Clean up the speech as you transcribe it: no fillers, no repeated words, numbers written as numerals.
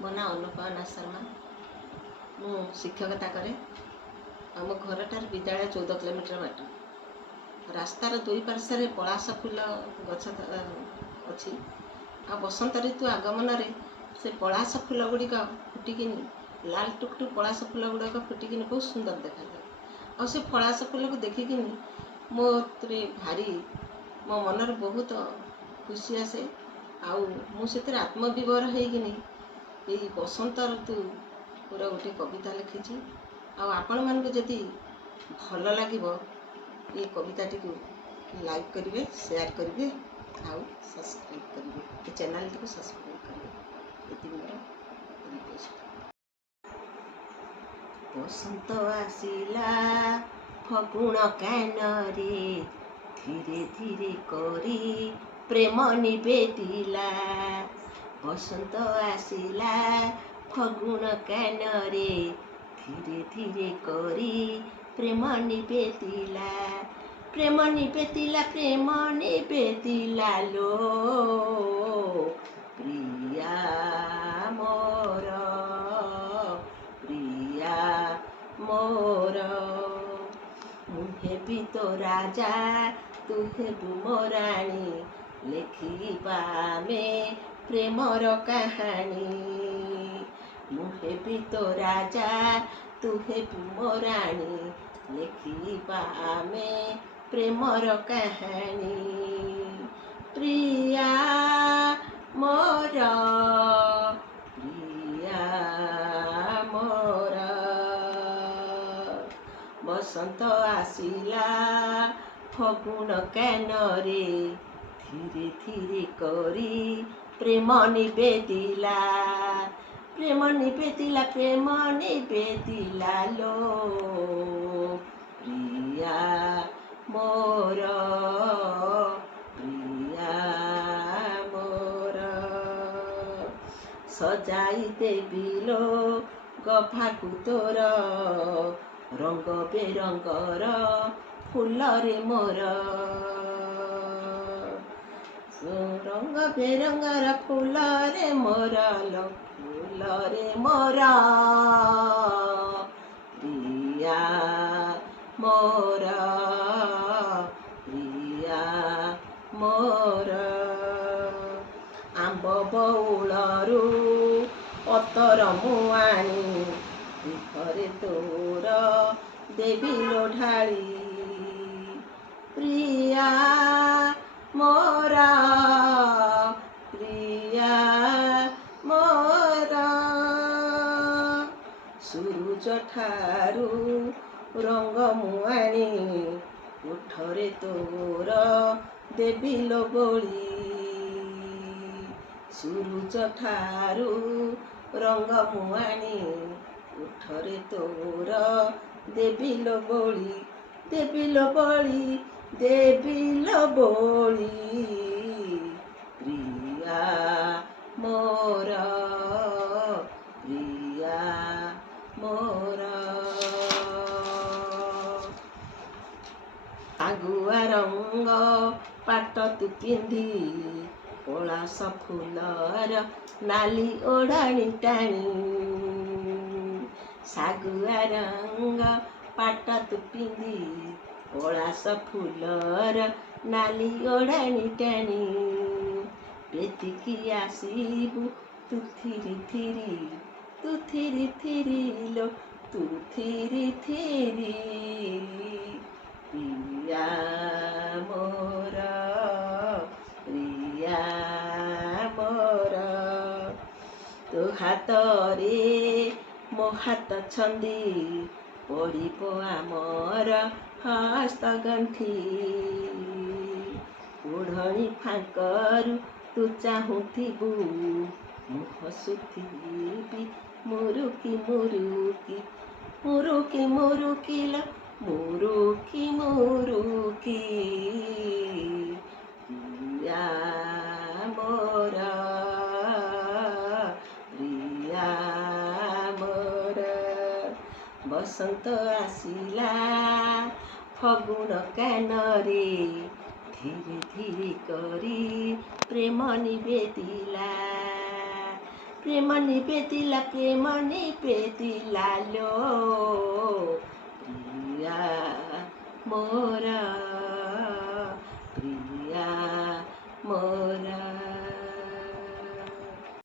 मो ना अन्नपूर्णा शर्मा। मु शिक्षकता करे। आम घरटार विद्यालय 14 किलोमीटर बाट। रास्तार दुई पार्श्व पलाश फूल गछ अच्छी। आ बसंत ऋतु आगमन से पलाश फूल गुड़िक फुटिकिनी लाल टुकटुक पलाश फूल गुड़ाक फुटिकिनी बहुत सुंदर देखा जाए। से पलाश फूल को देखिकिनी मो भारी मो मनर बहुत खुशी आसे। आउ आत्मविभोर होकिनी यही बसंत ऋतु पूरा गोटे कविता लिखी। आपण मान जदि भल लगे ये कविताटी को लाइक करेंगे, शेयर करेंगे, आउ सब्सक्राइब करेंगे, ये चैनल टी को सब्सक्राइब करेंगे। ये मोर रिक्वेस्ट। बसंत आसिला फगुण कानरे धीरे धीरे करी प्रेम निवेदिला। बसंत आसिला फगुण कानरे धीरे धीरे करी प्रेम निवेदिला। प्रेम निवेदिला, प्रेम निवेदिला लो प्रिया मोर, प्रिया मोर। मुहे तो राजा तू हेबु मोराणी, लेखिबा में प्रेमर कहानी। मुहे तो राजा तू हेबु मोराणी, लेखिबा में प्रेमर कहानी। प्रिया मोर, प्रिया मोर। बसंत आसिला फगुण कानरे धीरे धीरे करी प्रेम निवेदिला। प्रेम निवेदिला, प्रेम निवेदिला लो प्रिया मोर, प्रिया मोर। सजाई देबी लो गफाकु तोर, रंग बेरंगर फूल रे मोर। रंग बेरंगर फूल रे मोर, फूल रे मोर प्रिया मोर, प्रिया मोर। आंब बौलरू पतर मुआणी, घरे तोर देवी लो ढाली। प्रिया मोर, प्रिया मोर। सुरुज ठारू रंग मुआणी, उठरे तोर देवी लो बोली। सुरुज ठारू रंग मुआणी, उठरे तोर देवी लो बोली। देवी लो बोली, देवी लो बोली प्रिया मोर, प्रिया मोर। आगुआ रंग पाट तू पिंधी, पलाश फूलर नाली ओढ़ाणी टाणी। सागुआ रंग पाट तू पिंधी, पलाश फूलर नाली ओढ़ाणी टाणी। बेतिकी आसीबु तू थिरी थिरी, तू थिरी थिरी लो, तू थिरी थिरी प्रिया मोर, प्रिया मोर। तो हाथ रे मो हाथ छंदी, पड़िबो आमर हस्त गंठी। ओढ़णी फांकरू तू चाहूथिबु, मु हसुथिबी मुरुकी मुरुकी, मुरुकी मुरुकी लो, मुरुकी मुरुकी प्रिया मोर, प्रिया मोर। बसंत आसिला फगुण कानरे धीरे धीरे करी प्रेम निवेदिला। ପ୍ରେମ ନିବେଦିଲା ଲୋ ପ୍ରିୟା ମୋର